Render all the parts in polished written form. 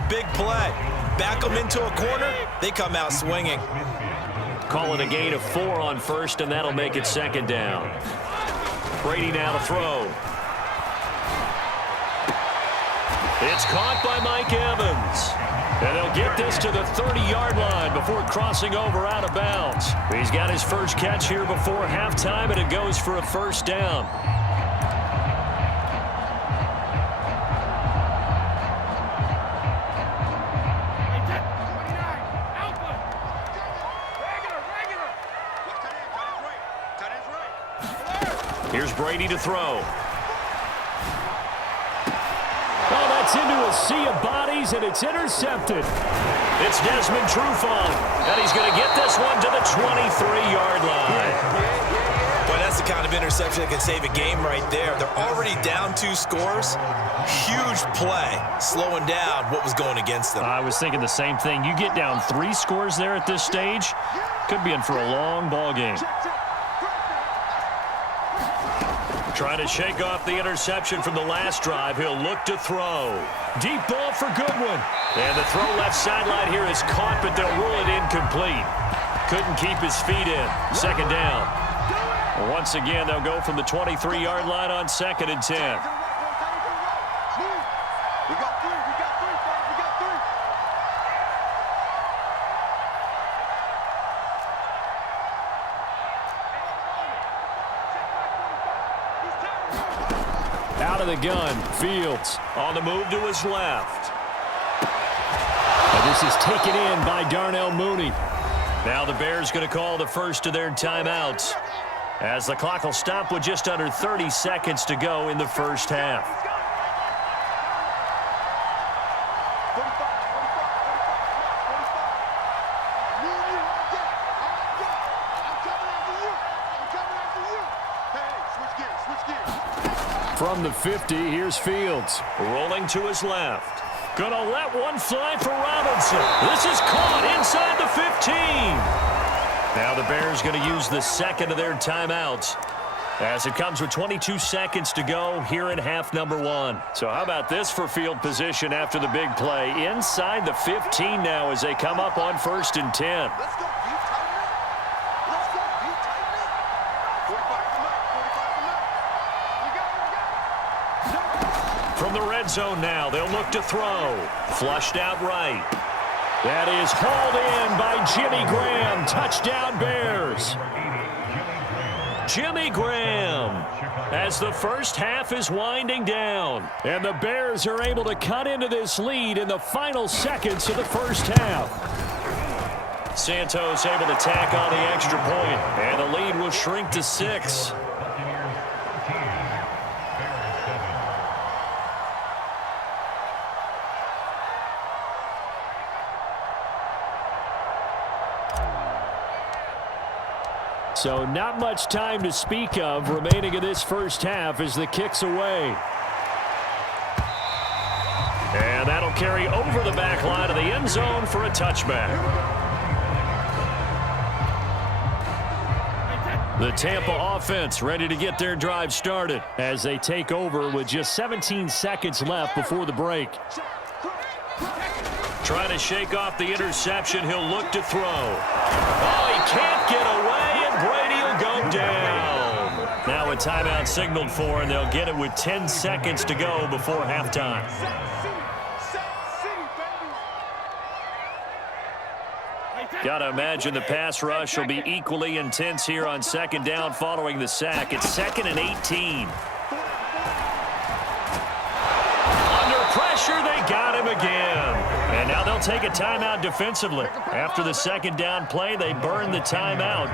a big play. Back them into a corner, they come out swinging. Call it a gain of 4 on first, and that'll make it second down. Brady now to throw. It's caught by Mike Evans. And they'll get this to the 30-yard line before crossing over out of bounds. He's got his first catch here before halftime, and it goes for a first down. Here's Brady to throw. Oh, that's into a sea of bodies, and it's intercepted. It's Desmond Trufant, and he's going to get this one to the 23-yard line. Boy, that's the kind of interception that can save a game right there. They're already down 2 scores. Huge play, slowing down what was going against them. I was thinking the same thing. You get down 3 scores there at this stage, could be in for a long ball game. Trying to shake off the interception from the last drive. He'll look to throw. Deep ball for Goodwin. And the throw left sideline here is caught, but they'll rule it incomplete. Couldn't keep his feet in. Second down. Once again, they'll go from the 23-yard line on 2nd and 10. Out of the gun, Fields on the move to his left. And this is taken in by Darnell Mooney. Now the Bears going to call the first of their timeouts, as the clock will stop with just under 30 seconds to go in the first half. From the 50, here's Fields. Rolling to his left. Gonna let one fly for Robinson. This is caught inside the 15. Now the Bears going to use the second of their timeouts, as it comes with 22 seconds to go here in half number 1. So how about this for field position after the big play? Inside the 15 now as they come up on 1st and 10. From the red zone now, they'll look to throw. Flushed out right. That is hauled in by Jimmy Graham. Touchdown, Bears. Jimmy Graham, as the first half is winding down. And the Bears are able to cut into this lead in the final seconds of the first half. Santos able to tack on the extra point, and the lead will shrink to 6. So not much time to speak of remaining in this first half as the kick's away. And that'll carry over the back line of the end zone for a touchback. The Tampa offense ready to get their drive started as they take over with just 17 seconds left before the break. Trying to shake off the interception. He'll look to throw. Oh, he can't get away, and Brady will go down. Now a timeout signaled for, and they'll get it with 10 seconds to go before halftime. Got to imagine the pass rush will be equally intense here on 2nd down following the sack. It's 2nd and 18. Under pressure, they got him again. And now they'll take a timeout defensively. After the 2nd down play, they burn the timeout,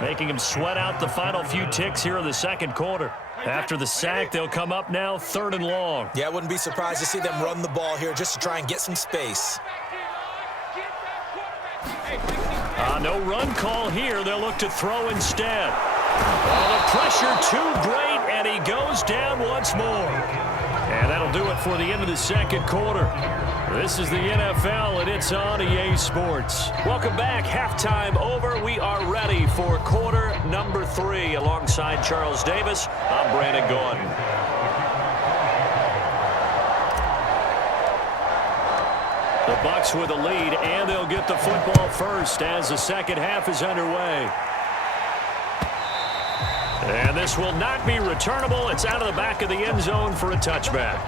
making them sweat out the final few ticks here in the 2nd quarter. After the sack, they'll come up now 3rd and long. Yeah, I wouldn't be surprised to see them run the ball here just to try and get some space. No run call here. They'll look to throw instead. Oh, the pressure too great, and he goes down once more. And that'll do it for the end of the 2nd quarter. This is the NFL, and it's on EA Sports. Welcome back. Halftime over. We are ready for quarter number 3. Alongside Charles Davis, I'm Brandon Gordon. The Bucs with a lead, and they'll get the football first as the second half is underway. And this will not be returnable. It's out of the back of the end zone for a touchback.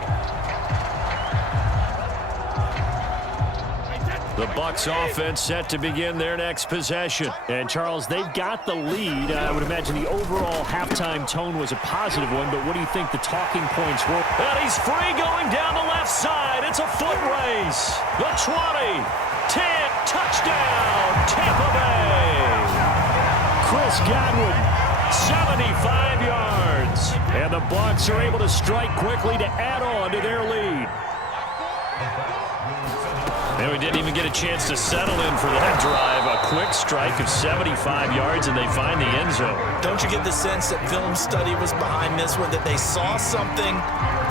The Bucs offense set to begin their next possession. And, Charles, they've got the lead. I would imagine the overall halftime tone was a positive one, but what do you think the talking points were? And he's free going down the left side. It's a foot race. The 20, 10, touchdown, Tampa Bay. Chris Godwin, 75 yards. And the Bucs are able to strike quickly to add on to their lead. And we didn't even get a chance to settle in for that drive. A quick strike of 75 yards, and they find the end zone. Don't you get the sense that film study was behind this one, that they saw something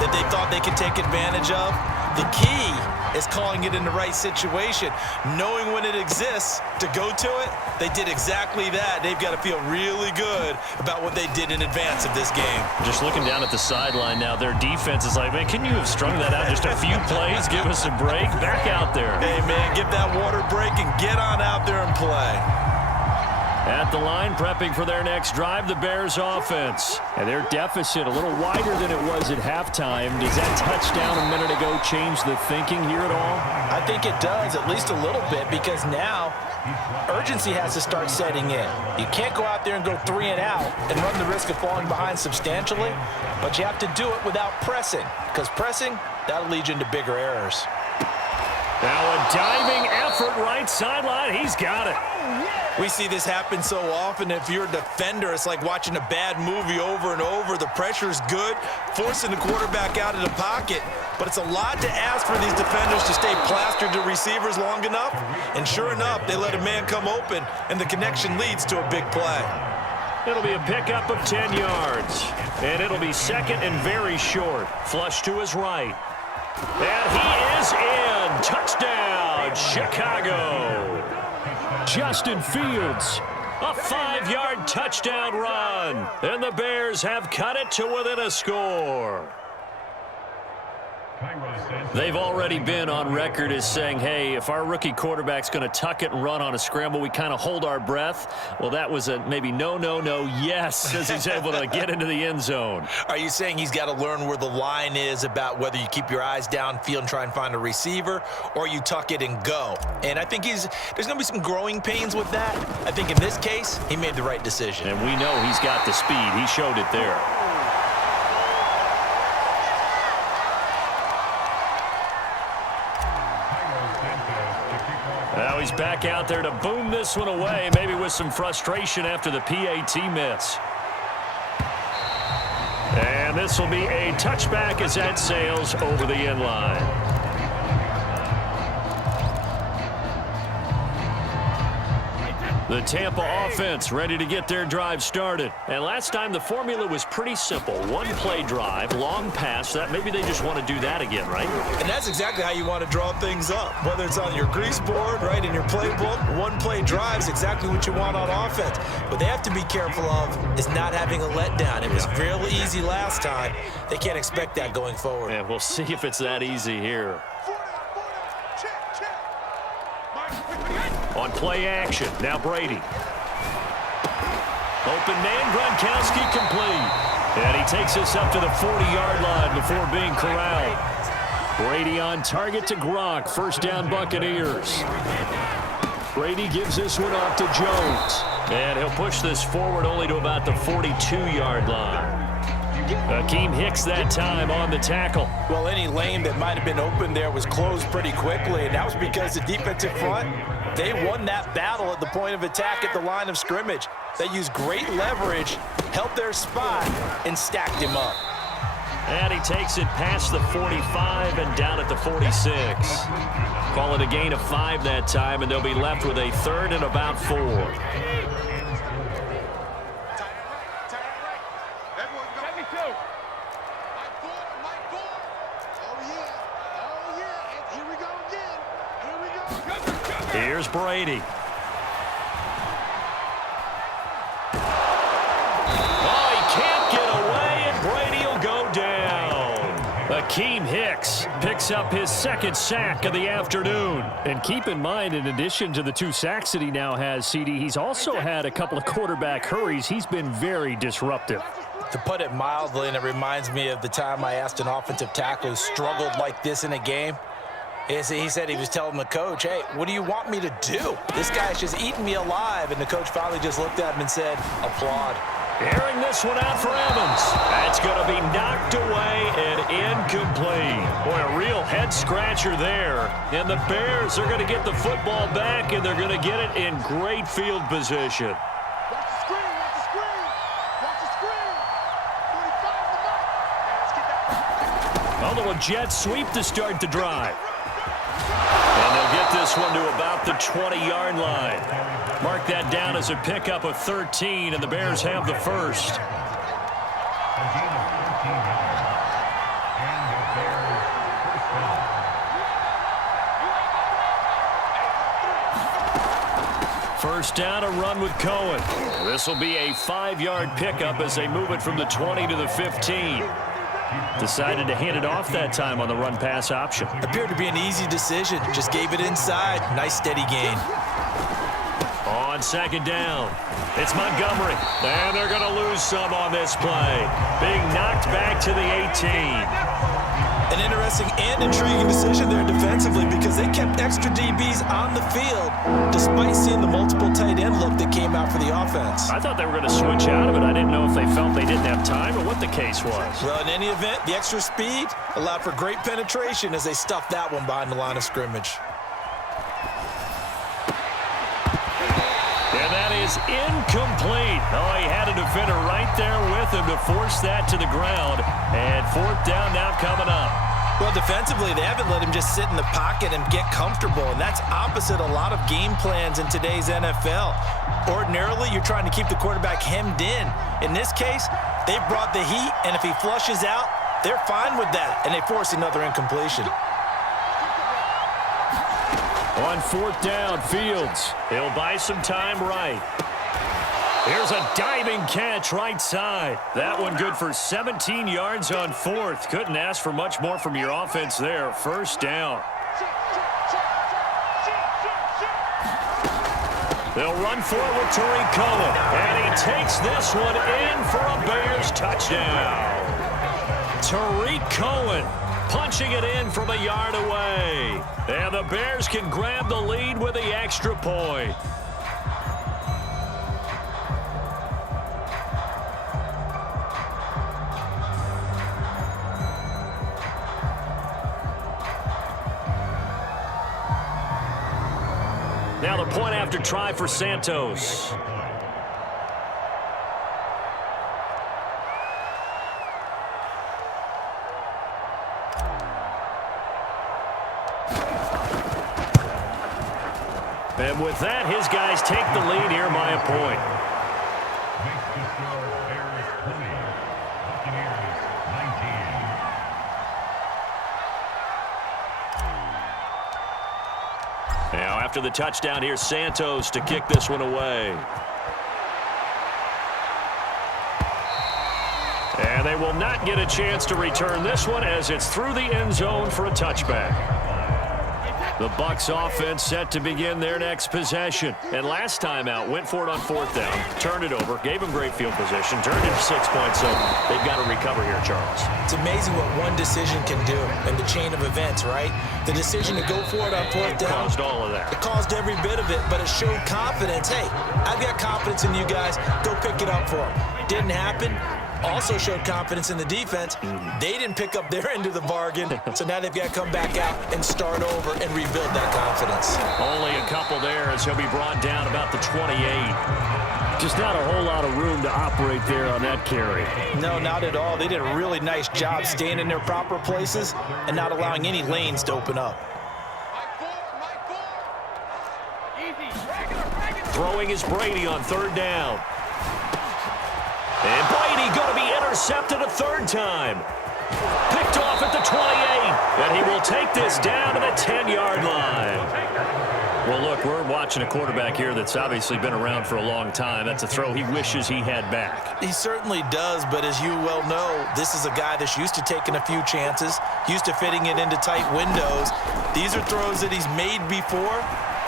that they thought they could take advantage of? The key is calling it in the right situation, knowing when it exists to go to it. They did exactly that. They've got to feel really good about what they did in advance of this game. Just looking down at the sideline now, their defense is like, man, can you have strung that out just a few plays? Give us a break. Back out there. Hey, man, give that water break and get on out there and play. At the line, prepping for their next drive, the Bears offense. And their deficit a little wider than it was at halftime. Does that touchdown a minute ago change the thinking here at all? I think it does, at least a little bit, because now urgency has to start setting in. You can't go out there and go 3 and out and run the risk of falling behind substantially, but you have to do it without pressing, because pressing, that'll lead you into bigger errors. Now a diving effort right sideline. He's got it. We see this happen so often. If you're a defender, it's like watching a bad movie over and over. The pressure's good, forcing the quarterback out of the pocket. But it's a lot to ask for these defenders to stay plastered to receivers long enough. And sure enough, they let a man come open, and the connection leads to a big play. It'll be a pickup of 10 yards. And it'll be second and very short. Flush to his right. And he is in. Touchdown, Chicago. Justin Fields, a 5-yard touchdown run. And the Bears have cut it to within a score. They've already been on record as saying, hey, if our rookie quarterback's going to tuck it and run on a scramble, we kind of hold our breath. Well, that was a maybe no, yes, as he's able to get into the end zone. Are you saying he's got to learn where the line is about whether you keep your eyes downfield and try and find a receiver, or you tuck it and go? And I think there's going to be some growing pains with that. I think in this case, he made the right decision. And we know he's got the speed. He showed it there. Now he's back out there to boom this one away, maybe with some frustration after the PAT miss. And this will be a touchback as that sails over the end line. The Tampa offense ready to get their drive started. And last time the formula was pretty simple. One play drive, long pass. That maybe they just want to do that again, right? And that's exactly how you want to draw things up. Whether it's on your grease board, right, in your playbook, one play drive is exactly what you want on offense. What they have to be careful of is not having a letdown. It was fairly easy last time. They can't expect that going forward. And we'll see if it's that easy here. On play action, now Brady. Open man, Gronkowski complete. And he takes us up to the 40-yard line before being corralled. Brady on target to Gronk. First down, Buccaneers. Brady gives this one off to Jones. And he'll push this forward only to about the 42-yard line. Akeem Hicks that time on the tackle. Well, any lane that might have been open there was closed pretty quickly, and that was because the defensive front, they won that battle at the point of attack at the line of scrimmage. They used great leverage, held their spot, and stacked him up. And he takes it past the 45 and down at the 46. Call it a gain of 5 that time, and they'll be left with a third and about 4. Here's Brady. Oh, he can't get away, and Brady will go down. Akeem Hicks picks up his second sack of the afternoon. And keep in mind, in addition to the 2 sacks that he now has, CD, he's also had a couple of quarterback hurries. He's been very disruptive. To put it mildly, and it reminds me of the time I asked an offensive tackle who struggled like this in a game. He said he was telling the coach, hey, what do you want me to do? This guy's just eating me alive. And the coach finally just looked at him and said, applaud. Airing this one out for Evans. That's going to be knocked away and incomplete. Boy, a real head-scratcher there. And the Bears are going to get the football back, and they're going to get it in great field position. Watch the screen, watch the screen. Watch the screen. 45 the Although a jet sweep to start the drive. And they'll get this one to about the 20-yard line. Mark that down as a pickup of 13, and the Bears have the first. First down, a run with Cohen. This will be a 5-yard pickup as they move it from the 20 to the 15. Decided to hand it off that time on the run-pass option. Appeared to be an easy decision. Just gave it inside. Nice steady gain. On second down, it's Montgomery. And they're going to lose some on this play. Being knocked back to the 18. An interesting and intriguing decision there defensively because they kept extra DBs on the field despite seeing the multiple tight end look that came out for the offense. I thought they were going to switch out of it. I didn't know if they felt they didn't have time or what the case was. Well, in any event, the extra speed allowed for great penetration as they stuffed that one behind the line of scrimmage. And that is incomplete. Oh, he had a defender right there with him to force that to the ground. And 4th down now coming up. Well, defensively, they haven't let him just sit in the pocket and get comfortable, and that's opposite a lot of game plans in today's NFL. Ordinarily, you're trying to keep the quarterback hemmed in. In this case, they brought the heat, and if he flushes out, they're fine with that, and they force another incompletion. On 4th down, Fields. He'll buy some time right. Here's a diving catch right side. That one good for 17 yards on 4th. Couldn't ask for much more from your offense there. 1st down. They'll run for it with Tariq Cohen. And he takes this one in for a Bears touchdown. Tariq Cohen punching it in from a yard away. And the Bears can grab the lead with the extra point. Now the point after try for Santos. And with that, his guys take the lead here by a point. Now after the touchdown, here's Santos to kick this one away. And they will not get a chance to return this one as it's through the end zone for a touchback. The Bucs offense set to begin their next possession. And last time out, went for it on 4th down, turned it over, gave them great field position, turned it to 6 points, so they've got to recover here, Charles. It's amazing what one decision can do in the chain of events, right? The decision to go for it on 4th down. Caused all of that. It caused every bit of it, but it showed confidence. Hey, I've got confidence in you guys. Go pick it up for them. Didn't happen. Also showed confidence in the defense. They didn't pick up their end of the bargain, so now they've got to come back out and start over and rebuild that confidence. Only a couple there as he'll be brought down about the 28. Just not a whole lot of room to operate there on that carry. No, not at all. They did a really nice job staying in their proper places and not allowing any lanes to open up. Throwing is Brady on 3rd down. And Brady going to be intercepted a 3rd time. Picked off at the 28. And he will take this down to the 10-yard line. Well, look, Look, we're watching a quarterback here that's obviously been around for a long time. That's a throw he wishes he had back. He certainly does, but as you well know, this is a guy that's used to taking a few chances, used to fitting it into tight windows. These are throws that he's made before.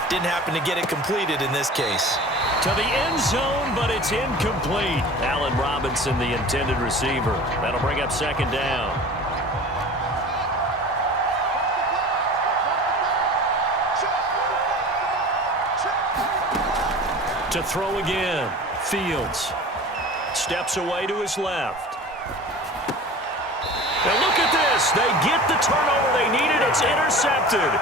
Didn't happen to get it completed in this case. To the end zone, but it's incomplete. Allen Robinson, the intended receiver. That'll bring up second down. To throw again. Fields steps away to his left. And look at this. They get the turnover they needed. It's intercepted.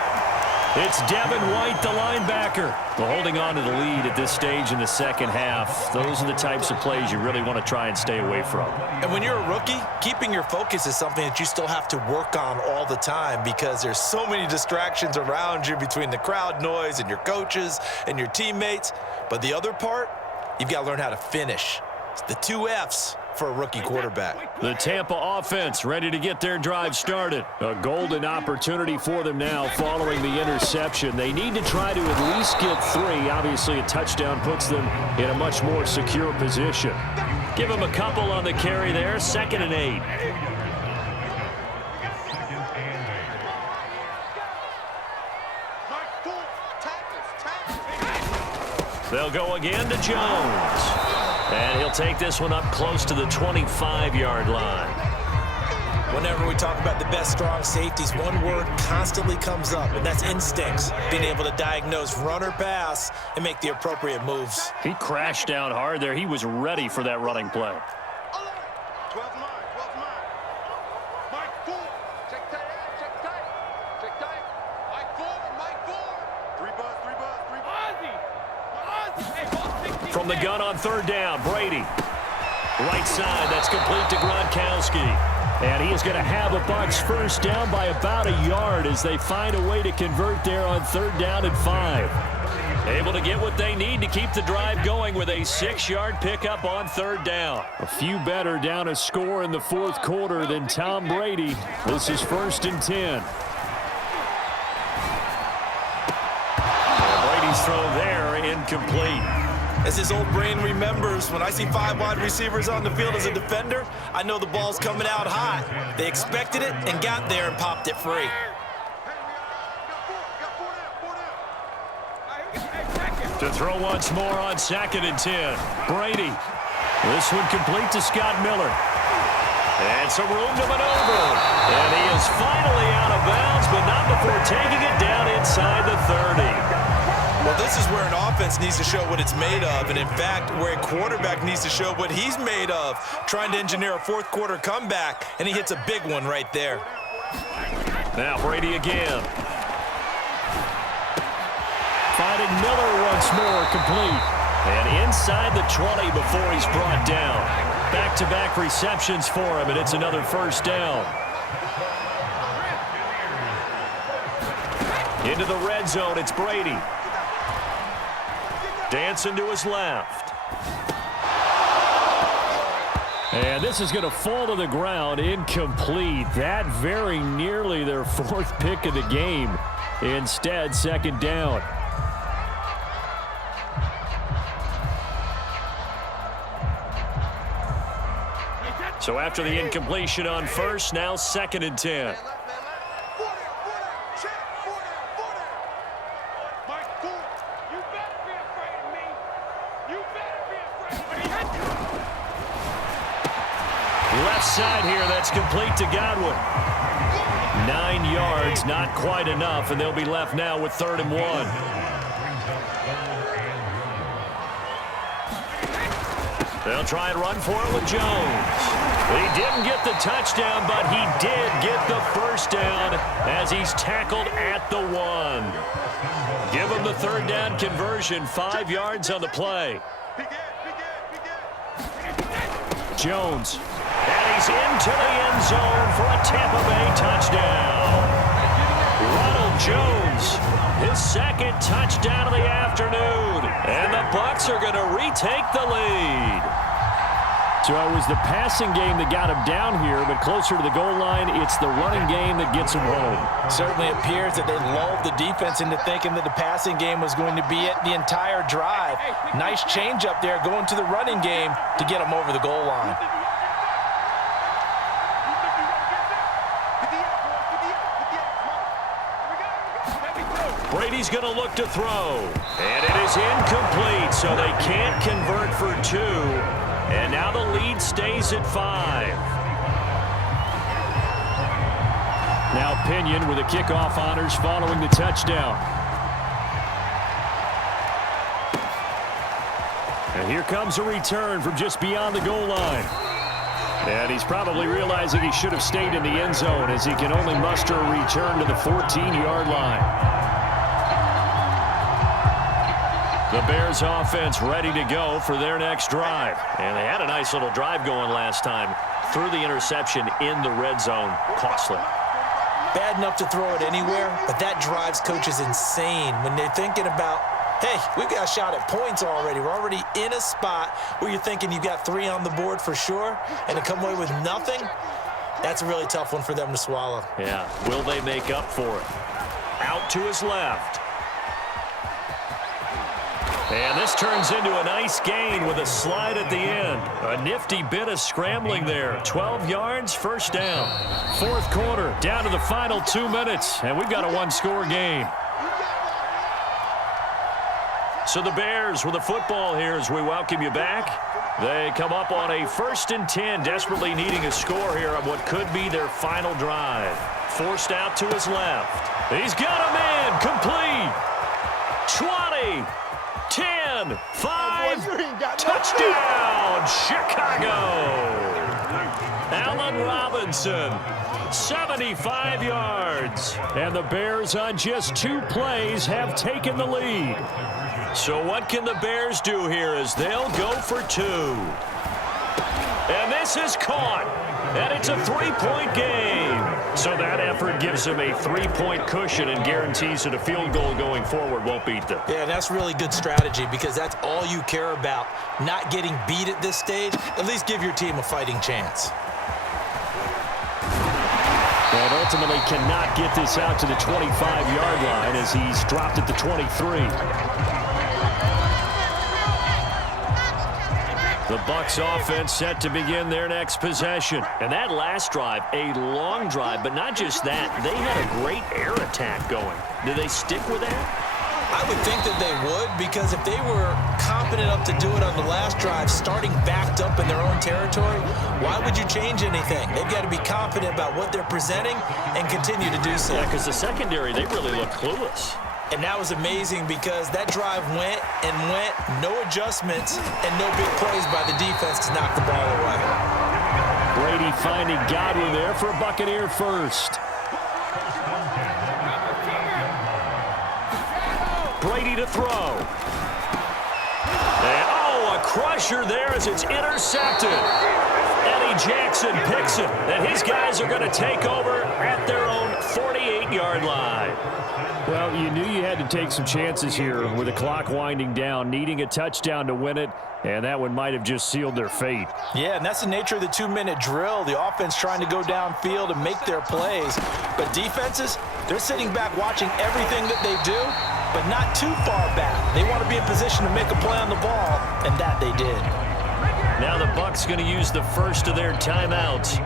It's Devin White, the linebacker. Well, holding on to the lead at this stage in the second half, those are the types of plays you really want to try and stay away from. And when you're a rookie, keeping your focus is something that you still have to work on all the time because there's so many distractions around you between the crowd noise and your coaches and your teammates. But the other part, you've got to learn how to finish. It's the 2 F's for a rookie quarterback. The Tampa offense ready to get their drive started. A golden opportunity for them now following the interception. They need to try to at least get 3. Obviously, a touchdown puts them in a much more secure position. Give them a couple on the carry there. 2nd and 8. They'll go again to Jones. And he'll take this one up close to the 25-yard line. Whenever we talk about the best strong safeties, one word constantly comes up, and that's instincts. Being able to diagnose run or pass and make the appropriate moves. He crashed down hard there. He was ready for that running play. 12 line. Mike 4. Check tight. Mike 4. 3 buzz. From the gun on 3rd down, Brady. Right side, that's complete to Gronkowski. And he is going to have a Bucs first down by about a yard as they find a way to convert there on 3rd down and 5. Able to get what they need to keep the drive going with a 6-yard pickup on 3rd down. A few better down a score in the 4th quarter than Tom Brady. This is 1st and 10. Brady's throw there, incomplete. As his old brain remembers, when I see 5 wide receivers on the field as a defender, I know the ball's coming out hot. They expected it and got there and popped it free. To throw once more on 2nd and 10. Brady. This one complete to Scott Miller. And some room to maneuver. And he is finally out of bounds, but not before taking it down inside the 30. Well, this is where an offense needs to show what it's made of, and in fact, where a quarterback needs to show what he's made of, trying to engineer a 4th quarter comeback, and he hits a big one right there. Now Brady again. Finding Miller once more, complete. And inside the 20 before he's brought down. Back-to-back receptions for him, and it's another 1st down. Into the red zone, it's Brady. Dancing to his left. And this is going to fall to the ground, incomplete. That very nearly their 4th pick of the game. Instead, 2nd down. So after the incompletion on 1st, now 2nd and 10. Left side here, that's complete to Godwin. 9 yards, not quite enough, and they'll be left now with 3rd and 1. They'll try and run for it with Jones. He didn't get the touchdown, but he did get the 1st down as he's tackled at the 1. Give him the 3rd down conversion, 5 yards on the play. Jones. And he's into the end zone for a Tampa Bay touchdown. Ronald Jones, his 2nd touchdown of the afternoon. And the Bucs are going to retake the lead. So it was the passing game that got him down here, but closer to the goal line, it's the running game that gets him home. Certainly appears that they lulled the defense into thinking that the passing game was going to be it the entire drive. Nice change up there going to the running game to get him over the goal line. Brady's going to look to throw. And it is incomplete, so they can't convert for 2. And now the lead stays at 5. Now Pinion with the kickoff honors following the touchdown. And here comes a return from just beyond the goal line. And he's probably realizing he should have stayed in the end zone as he can only muster a return to the 14-yard line. The Bears offense ready to go for their next drive. And they had a nice little drive going last time. Threw the interception in the red zone. Costly. Bad enough to throw it anywhere, but that drives coaches insane when they're thinking about, hey, we've got a shot at points already. We're already in a spot where you're thinking you've got 3 on the board for sure, and to come away with nothing, that's a really tough one for them to swallow. Yeah, will they make up for it? Out to his left. And this turns into a nice gain with a slide at the end. A nifty bit of scrambling there. 12 yards, first down. Fourth quarter, down to the final 2 minutes, and we've got a one-score game. So the Bears with the football here as we welcome you back. They come up on a 1st and 10, desperately needing a score here on what could be their final drive. Forced out to his left. He's got a man, complete. 20. 10, 5, touchdown, Chicago. Allen Robinson, 75 yards. And the Bears on just 2 plays have taken the lead. So what can the Bears do here as they'll go for 2? And this is caught. And it's a 3-point game. So that effort gives them a 3-point cushion and guarantees that a field goal going forward won't beat them. Yeah, that's really good strategy because that's all you care about. Not getting beat at this stage. At least give your team a fighting chance. And ultimately cannot get this out to the 25-yard line as he's dropped at the 23. The Bucs offense set to begin their next possession. And that last drive, a long drive, but not just that. They had a great air attack going. Do they stick with that? I would think that they would because if they were competent enough to do it on the last drive, starting backed up in their own territory, why would you change anything? They've got to be confident about what they're presenting and continue to do so. Yeah, because the secondary, they really look clueless. And that was amazing because that drive went and went, no adjustments, and no big plays by the defense to knock the ball away. Brady finding Godwin there for a Buccaneer first. Brady to throw. And, a crusher there as it's intercepted. Eddie Jackson picks it, and his guys are going to take over at their own 48-yard line. Well, you knew you had to take some chances here with the clock winding down, needing a touchdown to win it, and that one might have just sealed their fate. Yeah, and that's the nature of the 2-minute drill. The offense trying to go downfield and make their plays. But defenses, they're sitting back watching everything that they do, but not too far back. They want to be in position to make a play on the ball, and that they did. Now the Bucs going to use the first of their timeouts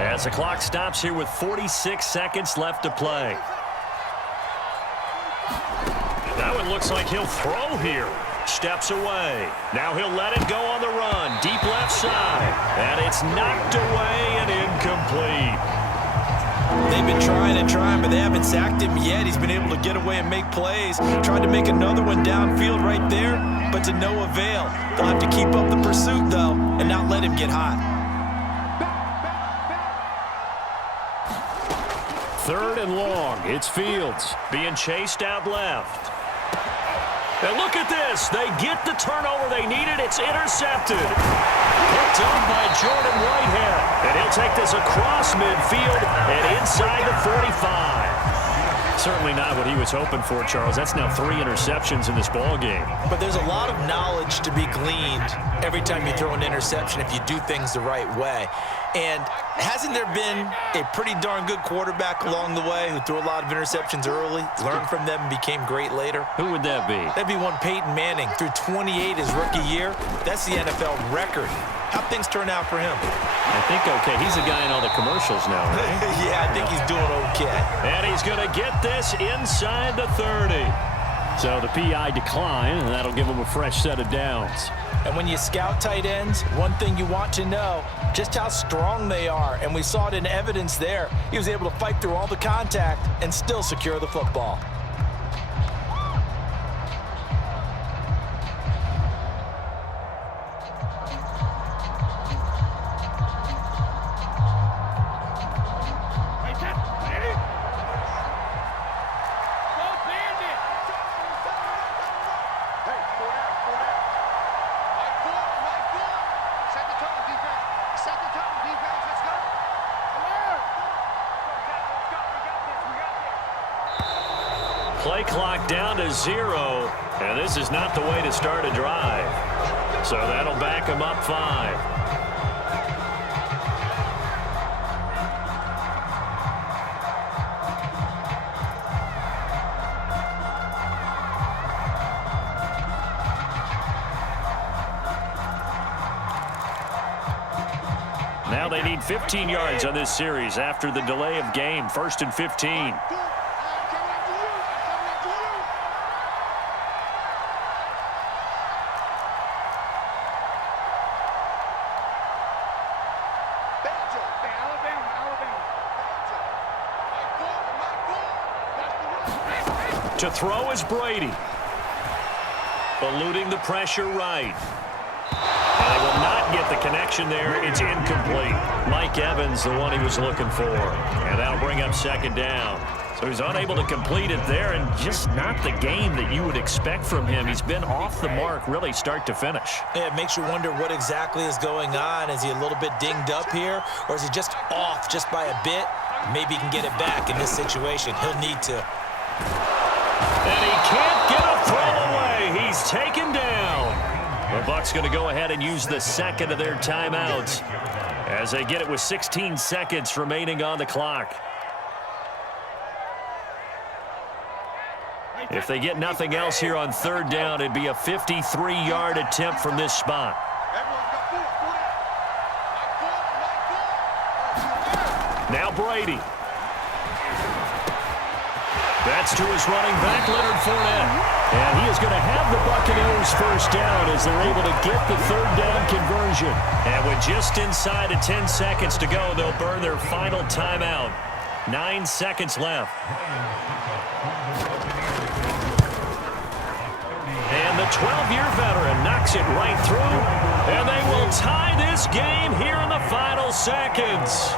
as the clock stops here with 46 seconds left to play. That one looks like he'll throw here. Steps away. Now he'll let it go on the run. Deep left side. And it's knocked away and incomplete. They've been trying and trying, but they haven't sacked him yet. He's been able to get away and make plays. Tried to make another one downfield right there, but to no avail. They'll have to keep up the pursuit, though, and not let him get hot. 3rd and long. It's Fields being chased out left. And look at this. They get the turnover they needed. It's intercepted. Picked up by Jordan Whitehead. And he'll take this across midfield and inside the 45. Certainly not what he was hoping for, Charles. That's now 3 interceptions in this ball game. But there's a lot of knowledge to be gleaned every time you throw an interception if you do things the right way. And hasn't there been a pretty darn good quarterback along the way who threw a lot of interceptions early, learned from them, and became great later? Who would that be? That'd be one Peyton Manning. Threw 28 his rookie year. That's the NFL record. How'd things turn out for him? I think okay. He's the guy in all the commercials now, right? Yeah, I think he's doing okay. And he's going to get this inside the 30. So the PI decline, and that'll give him a fresh set of downs. And when you scout tight ends, one thing you want to know, just how strong they are. And we saw it in evidence there. He was able to fight through all the contact and still secure the football. Play clock down to 0, and this is not the way to start a drive. So that'll back him up 5. Now they need 15 yards on this series after the delay of game. 1st and 15. To throw is Brady. Eluding the pressure right. And they will not get the connection there. It's incomplete. Mike Evans, the one he was looking for. And that'll bring up 2nd down. So he's unable to complete it there, and just not the game that you would expect from him. He's been off the mark really start to finish. Yeah, it makes you wonder what exactly is going on. Is he a little bit dinged up here, or is he just off just by a bit? Maybe he can get it back in this situation. He'll need to. And he can't get a throw away. He's taken down. The Bucs going to go ahead and use the 2nd of their timeouts as they get it with 16 seconds remaining on the clock. If they get nothing else here on 3rd down, it'd be a 53-yard attempt from this spot. Now Brady. That's to his running back, Leonard Fournette. And he is going to have the Buccaneers 1st down as they're able to get the 3rd down conversion. And with just inside of 10 seconds to go, they'll burn their final timeout. 9 seconds left. And the 12-year veteran knocks it right through. And they will tie this game here in the final seconds.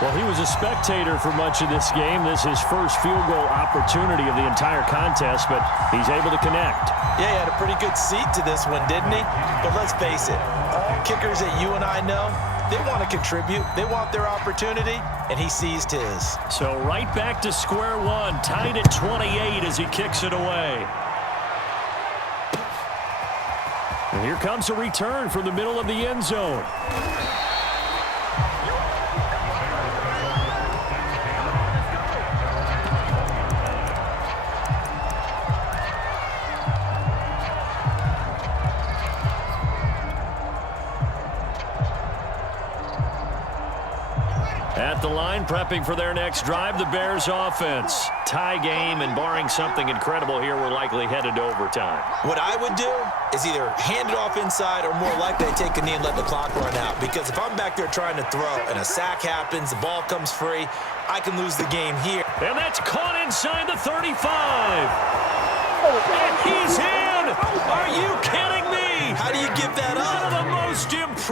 Well, he was a spectator for much of this game. This is his first field goal opportunity of the entire contest, but he's able to connect. Yeah, he had a pretty good seat to this one, didn't he? But let's face it, all kickers that you and I know, they want to contribute. They want their opportunity, and he seized his. So right back to square one, tied at 28 as he kicks it away. And here comes a return from the middle of the end zone. At the line, prepping for their next drive, the Bears offense. Tie game, and barring something incredible here, we're likely headed to overtime. What I would do is either hand it off inside or more likely take a knee and let the clock run out. Because if I'm back there trying to throw and a sack happens, the ball comes free, I can lose the game here. And that's caught inside the 35. And he's in! Are you kidding me? How do you give that up? One of the most impressive.